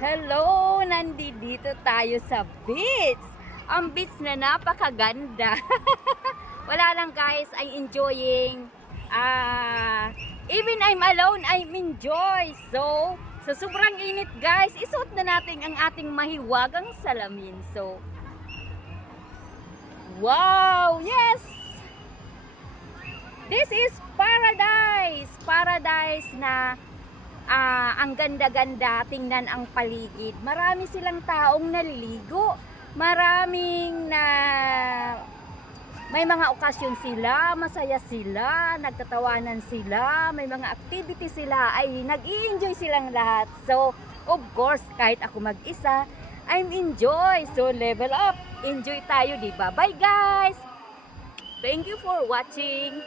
Hello! Nandito tayo sa beach. Ang beach na napakaganda. Wala lang guys, I'm enjoying. Even I'm alone, I'm enjoy. So, sa sobrang init guys, isuot na natin ang ating mahiwagang salamin. So, wow! Yes! This is paradise! Paradise na ang ganda-ganda, tingnan ang paligid. Marami silang taong naliligo. May mga okasyon sila, masaya sila, nagtatawanan sila, may mga activity sila, ay nag-i-enjoy silang lahat. So, of course, kahit ako mag-isa, I'm enjoy. So, level up. Enjoy tayo, di ba? Bye guys! Thank you for watching.